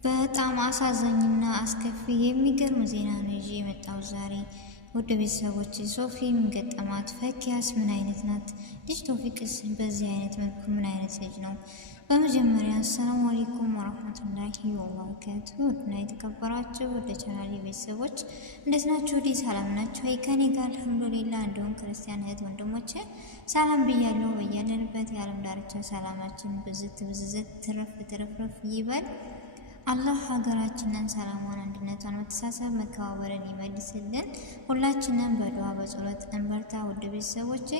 በጣም አሳዛኝና አስከፊ የሚገርም ዜና ነው ይዤ የመጣሁት ዛሬ ውድ ቤተሰቦች። ሶፊ ምን ገጠማት? ፈኪያስ ምን አይነት ናት? ልጅ ቶፊቅስ በዚህ አይነት መልኩ ምን አይነት ልጅ ነው? በመጀመሪያ አሰላሙ አለይኩም ወራህመቱላሂ ወበረካቱ። ውድና የተከበራችሁ ወደ ቻናሌ ቤተሰቦች እንዴት ናችሁ? ዲ ሰላም ናችሁ? ከኔ ጋር አልሐምዱሊላህ። እንዲሁም ክርስቲያን እህት ወንድሞቼ ሰላም ብያለሁ። በያለንበት የዓለም ዳርቻ ሰላማችን ብዝት ብዝዝት ትረፍረፍ ይበል። አላህ ሀገራችንን ሰላሟን፣ አንድነቷን፣ መተሳሰብ፣ መከባበርን ይመልስልን። ሁላችንም በዱዓ በጸሎት እንበርታ። ውድ ቤተሰቦቼ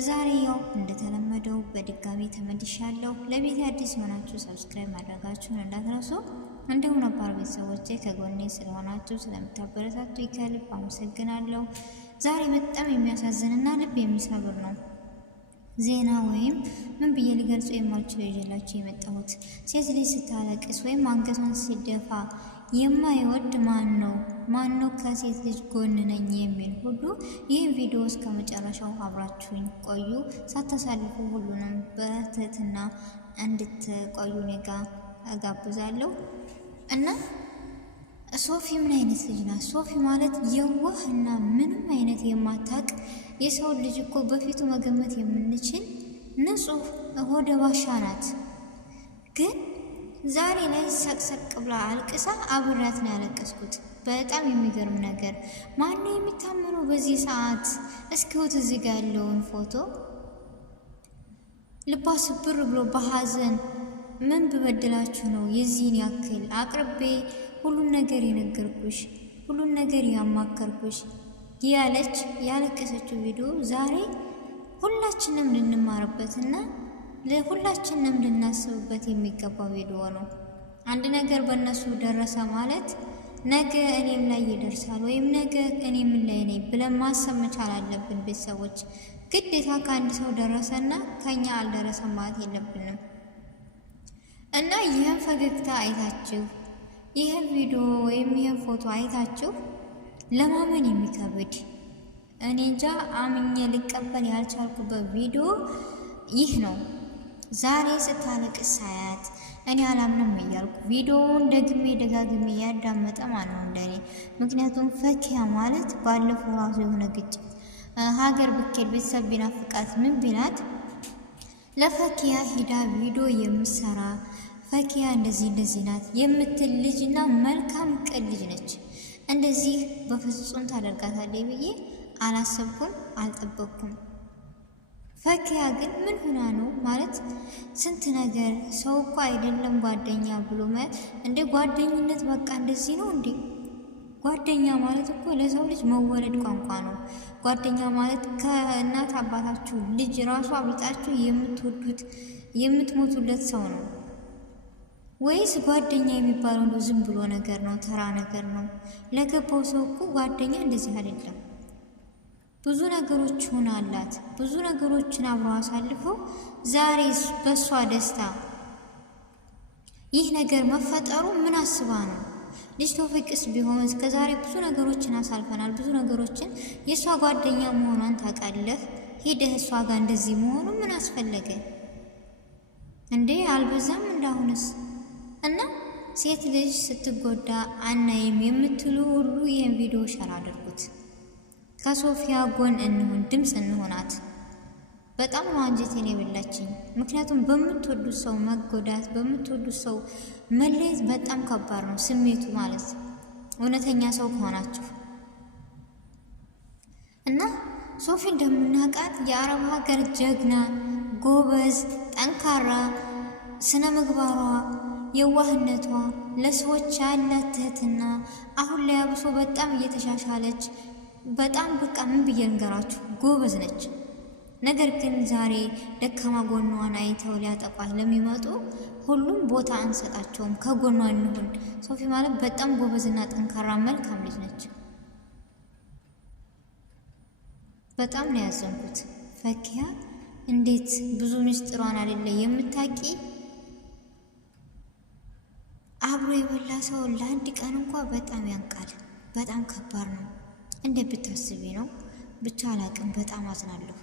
ዛሬ ያው እንደተለመደው በድጋሚ ተመልሻለሁ። ለቤት አዲስ የሆናችሁ ሰብስክራይብ ማድረጋችሁን እንዳትረሱ። እንዲሁም ነባር ቤተሰቦቼ ከጎኔ ስለሆናችሁ ስለምታበረታቱ ከልብ አመሰግናለሁ። ዛሬ በጣም የሚያሳዝንና ልብ የሚሰብር ነው ዜና ወይም ምን ብዬ ሊገልጸው የማልችለው ይዤላችሁ የመጣሁት። ሴት ልጅ ስታለቅስ ወይም አንገቷን ሲደፋ የማይወድ ማን ነው? ከሴት ልጅ ጎን ነኝ የሚል ሁሉ ይህን ቪዲዮ እስከ መጨረሻው አብራችሁኝ ቆዩ። ሳታሳልፉ ሁሉንም በትህትና እንድትቆዩ ኔጋ እጋብዛለሁ። እና ሶፊ ምን አይነት ልጅ ናት? ሶፊ ማለት የዋህና ምንም አይነት የማታቅ የሰው ልጅ እኮ በፊቱ መገመት የምንችል ንጹህ ሆደ ባሻ ናት። ግን ዛሬ ላይ ሰቅሰቅ ብላ አልቅሳ አብራት ነው ያለቀስኩት። በጣም የሚገርም ነገር። ማነው የሚታመነው በዚህ ሰዓት? እስኪሁት እዚህ ጋር ያለውን ፎቶ ልባ ስብር ብሎ በሀዘን ምን ብበድላችሁ ነው የዚህን ያክል አቅርቤ ሁሉን ነገር የነገርኩሽ፣ ሁሉን ነገር ያማከርኩሽ ያለች ያለቀሰችው ቪዲዮ ዛሬ ሁላችንም ልንማርበትና ለሁላችንም ልናስብበት የሚገባው ቪዲዮ ነው። አንድ ነገር በእነሱ ደረሰ ማለት ነገ እኔም ላይ ይደርሳል ወይም ነገ እኔ ምን ላይ ነኝ ብለን ማሰብ መቻል አለብን። ቤተሰቦች ግዴታ ከአንድ ሰው ደረሰና ከኛ አልደረሰም ማለት የለብንም። እና ይህን ፈገግታ አይታችሁ ይህን ቪዲዮ ወይም ይህን ፎቶ አይታችሁ ለማመን የሚከብድ እኔ እንጃ አምኜ ልቀበል ያልቻልኩበት ቪዲዮ ይህ ነው። ዛሬ ስታለቅስ ሳያት እኔ አላምንም እያልኩ ቪዲዮውን ደጋግሜ ያዳመጠ ማለት ነው እንደኔ። ምክንያቱም ፈኪያ ማለት ባለፈው ራሱ የሆነ ግጭት ሀገር ብኬድ ቤተሰብ ቢናፍቃት ምን ቢላት ለፈኪያ ሂዳ ቪዲዮ የምሰራ ፈኪያ እንደዚህ ናት የምትል ልጅና መልካም ቅን ልጅ ነች። እንደዚህ በፍጹም ታደርጋታለች ብዬ አላሰብኩም፣ አልጠበቅኩም። ፈኪያ ግን ምን ሆና ነው ማለት ስንት ነገር ሰው እኮ አይደለም ጓደኛ ብሎ እንደ ጓደኝነት በቃ እንደዚህ ነው እንዴ? ጓደኛ ማለት እኮ ለሰው ልጅ መወለድ ቋንቋ ነው። ጓደኛ ማለት ከእናት አባታችሁ ልጅ ራሱ አብልጣችሁ የምትወዱት የምትሞቱለት ሰው ነው። ወይስ ጓደኛ የሚባለው ነው ዝም ብሎ ነገር ነው፣ ተራ ነገር ነው? ለገባው ሰው እኮ ጓደኛ እንደዚህ አይደለም። ብዙ ነገሮች ሆናላት፣ ብዙ ነገሮችን አብረው አሳልፈው ዛሬ በሷ ደስታ ይህ ነገር መፈጠሩ ምን አስባ ነው? ልጅ ቶፊቅስ ቢሆን እስከዛሬ ብዙ ነገሮችን አሳልፈናል። ብዙ ነገሮችን የሷ ጓደኛ መሆኗን ታውቃለህ። ሄደህ እሷ ጋር እንደዚህ መሆኑ ምን አስፈለገ እንዴ? አልበዛም እንዳሁንስ? እና ሴት ልጅ ስትጎዳ አናይም የምትሉ ሁሉ ይህን ቪዲዮ ሸር አድርጉት። ከሶፊያ ጎን እንሁን፣ ድምፅ እንሆናት። በጣም ነው አንጀቴን የበላችኝ። ምክንያቱም በምትወዱት ሰው መጎዳት፣ በምትወዱት ሰው መለየት በጣም ከባድ ነው ስሜቱ ማለት እውነተኛ ሰው ከሆናችሁ። እና ሶፊ እንደምናውቃት የአረብ ሀገር ጀግና፣ ጎበዝ፣ ጠንካራ፣ ስነ ምግባሯ፣ የዋህነቷ፣ ለሰዎች ያላት ትህትና አሁን ላይ አብሶ በጣም እየተሻሻለች በጣም በቃ ምን ብዬ ልንገራችሁ ጎበዝ ነች። ነገር ግን ዛሬ ደካማ ጎኗን አይተው ሊያጠቋት ለሚመጡ ሁሉም ቦታ አንሰጣቸውም፣ ከጎኗ እንሁን። ሶፊ ማለት በጣም ጎበዝና ጠንካራ መልካም ልጅ ነች። በጣም ነው ያዘንኩት። ፈኪያ እንዴት ብዙ ምስጢሯን አይደለ የምታቂ? አብሮ የበላ ሰው ለአንድ ቀን እንኳ በጣም ያንቃል። በጣም ከባድ ነው። እንደ ብታስቢ ነው። ብቻ አላቅም። በጣም አዝናለሁ።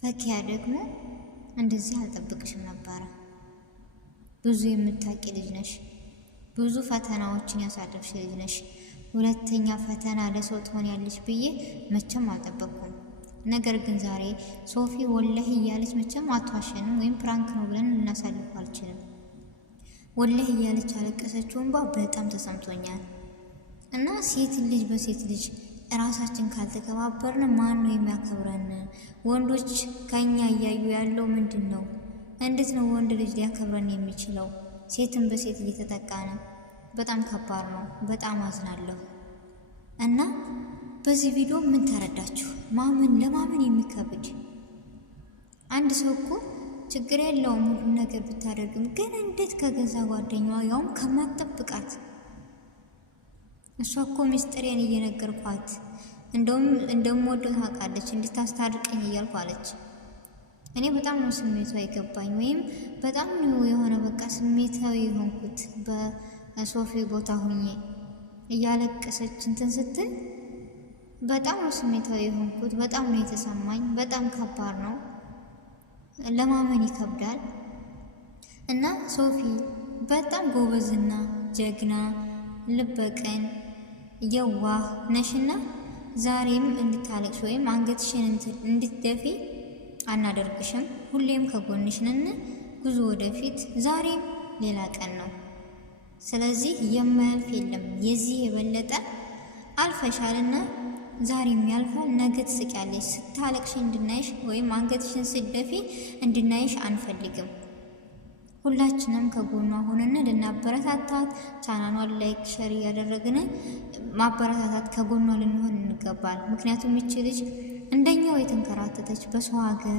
ፈኪያ ደግሞ እንደዚህ አልጠብቅሽም ነበረ። ብዙ የምታቂ ልጅ ነሽ። ብዙ ፈተናዎችን ያሳለፍሽ ልጅ ነሽ። ሁለተኛ ፈተና ለሰው ትሆኛለሽ ብዬ መቼም አልጠበቅኩም። ነገር ግን ዛሬ ሶፊ ወላሂ እያለች መቼም አትዋሸንም ወይም ፕራንክ ነው ብለን ልናሳልፍ አልችልም። ወላሂ እያለች ያለቀሰችው እንባ በጣም ተሰምቶኛል። እና ሴት ልጅ በሴት ልጅ እራሳችን ካልተከባበርን ማን ነው የሚያከብረን? ወንዶች ከኛ እያዩ ያለው ምንድን ነው? እንዴት ነው ወንድ ልጅ ሊያከብረን የሚችለው? ሴትን በሴት እየተጠቃነ በጣም ከባድ ነው። በጣም አዝናለሁ። እና በዚህ ቪዲዮ ምን ተረዳችሁ? ለማመን የሚከብድ አንድ ሰው እኮ ችግር የለውም ሁሉ ነገር ብታደርግም ግን እንዴት ከገዛ ጓደኛዋ ያውም ከማትጠብቃት እሷ እኮ ሚስጥሬን እየነገርኳት እንደምወደው ታውቃለች እንድታስታርቀኝ እያልኩ አለች። እኔ በጣም ነው ስሜቷ የገባኝ ወይም በጣም ነው የሆነ በቃ ስሜታዊ የሆንኩት በሶፊ ቦታ ሁኜ እያለቀሰች እንትን ስትል በጣም ነው ስሜታዊ የሆንኩት። በጣም ነው የተሰማኝ። በጣም ከባድ ነው፣ ለማመን ይከብዳል። እና ሶፊ በጣም ጎበዝና ጀግና ልበቀን የዋህ ነሽና ዛሬም እንድታለቅሽ ወይም አንገትሽን እንድትደፊ አናደርግሽም። ሁሌም ከጎንሽ ነን። ጉዞ ወደፊት። ዛሬም ሌላ ቀን ነው። ስለዚህ የማያልፍ የለም። የዚህ የበለጠ አልፈሻልና ዛሬም ያልፋል። ነገ ትስቂያለሽ። ስታለቅሽ እንድናይሽ ወይም አንገትሽን ስትደፊ እንድናይሽ አንፈልግም። ሁላችንም ከጎኗ ሆነን ልናበረታታት፣ ቻናሏን ላይክ ሸር እያደረግን ማበረታታት ከጎኗ ልንሆን እንገባል። ምክንያቱም ይቺ ልጅ እንደኛው የተንከራተተች በሰው ሀገር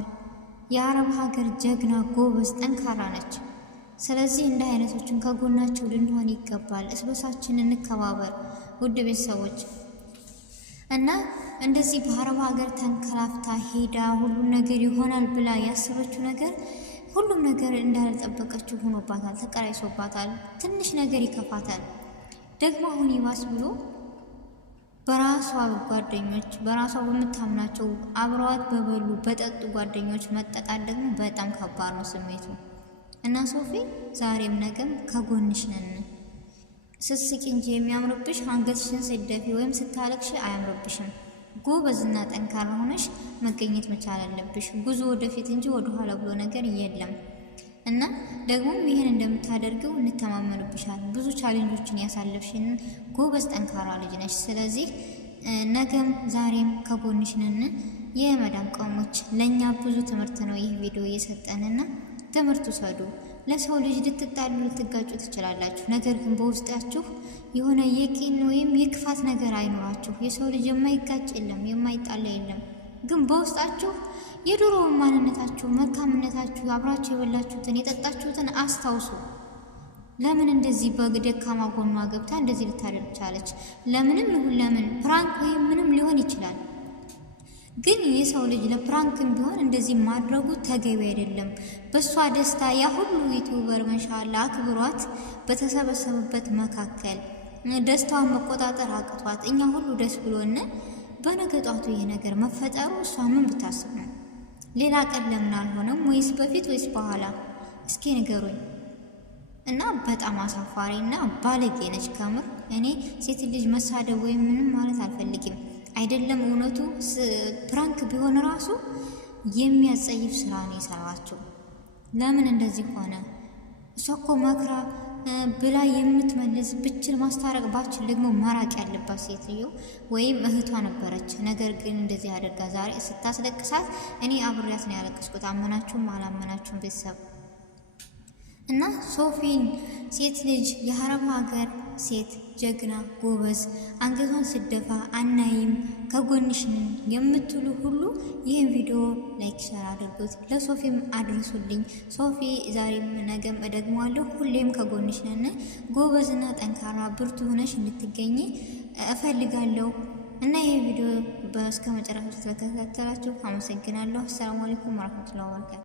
የአረብ ሀገር ጀግና ጎበዝ ጠንካራ ነች። ስለዚህ እንደ አይነቶችን ከጎናቸው ልንሆን ይገባል። እስበሳችን እንከባበር ውድ ቤተሰቦች። እና እንደዚህ በአረብ ሀገር ተንከራፍታ ሄዳ ሁሉም ነገር ይሆናል ብላ ያሰበችው ነገር ሁሉም ነገር እንዳልጠበቀችው ሆኖባታል፣ ተቀራይሶባታል። ትንሽ ነገር ይከፋታል። ደግሞ አሁን ይባስ ብሎ በራሷ ጓደኞች በራሷ በምታምናቸው አብረዋት በበሉ በጠጡ ጓደኞች መጠቃት ደግሞ በጣም ከባድ ነው ስሜቱ። እና ሶፊ ዛሬም ነገም ከጎንሽ ነን። ስስቂ እንጂ የሚያምርብሽ አንገትሽን ስትደፊ ወይም ስታለቅሽ አያምርብሽም። ጎበዝና ጠንካራ ሆነሽ መገኘት መቻል አለብሽ። ጉዞ ወደፊት እንጂ ወደ ኋላ ብሎ ነገር የለም። እና ደግሞ ይሄን እንደምታደርገው እንተማመንብሻል። ብዙ ቻሌንጆችን ያሳለፍሽን ጎበዝ ጠንካራ ልጅ ነሽ። ስለዚህ ነገም ዛሬም ከጎንሽ ነን። የመዳም ቀሞች ለኛ ብዙ ትምህርት ነው ይህ ቪዲዮ እየሰጠንና ትምህርት ውሰዱ። ለሰው ልጅ ልትጣሉ ልትጋጩ ትችላላችሁ። ነገር ግን በውስጣችሁ የሆነ የቂን ወይም የክፋት ነገር አይኖራችሁ። የሰው ልጅ የማይጋጭ የለም፣ የማይጣላ የለም። ግን በውስጣችሁ የድሮ ማንነታችሁ፣ መልካምነታችሁ፣ አብራችሁ የበላችሁትን የጠጣችሁትን አስታውሱ። ለምን እንደዚህ በደካማ ጎኗ ገብታ እንደዚህ ልታደርግ ቻለች? ለምንም ይሁን ለምን ፕራንክ ወይም ምንም ሊሆን ይችላል። ግን የሰው ልጅ ለፕራንክም ቢሆን እንደዚህ ማድረጉ ተገቢ አይደለም። በሷ ደስታ ያ ሁሉ ዩቲዩበር ማሻአላ አክብሯት በተሰበሰበበት መካከል ደስታዋን መቆጣጠር አቅቷት እኛ ሁሉ ደስ ብሎን በነገጧቱ ይሄ ነገር መፈጠሩ እሷ ምን ብታስብ ነው? ሌላ ቀን ለምን አልሆነም? ወይስ በፊት ወይስ በኋላ? እስኪ ንገሩኝ። እና በጣም አሳፋሪና ባለጌ ነች ከምር። እኔ ሴት ልጅ መሳደብ ወይም ምንም ማለት አልፈልግም። አይደለም እውነቱ ፕራንክ ቢሆን ራሱ የሚያጸይፍ ስራ ነው የሰራችው። ለምን እንደዚህ ሆነ? እሷ እኮ መክራ ብላ የምትመልስ ብችል ማስታረቅ ባችል ደግሞ መራቅ ያለባት ሴትዮ ወይም እህቷ ነበረች። ነገር ግን እንደዚህ አድርጋ ዛሬ ስታስለቅሳት እኔ አብሬያት ነው ያለቅስኩት። አመናችሁም አላመናችሁም ቤተሰብ። እና ሶፊን ሴት ልጅ የአረብ ሀገር ሴት ጀግና ጎበዝ አንገቷን ስደፋ አናይም ከጎንሽ ነን የምትሉ ሁሉ ይህን ቪዲዮ ላይክ ሸር አድርጉት፣ ለሶፊም አድርሱልኝ። ሶፊ ዛሬም ነገም እደግመዋለሁ፣ ሁሌም ከጎንሽ ነን። ጎበዝና ጠንካራ ብርቱ ሆነሽ እንድትገኝ እፈልጋለሁ። እና ይህ ቪዲዮ እስከ መጨረሻው ስለተከታተላችሁ አመሰግናለሁ። አሰላሙ አለይኩም ወራህመቱላሂ ወበረካቱ።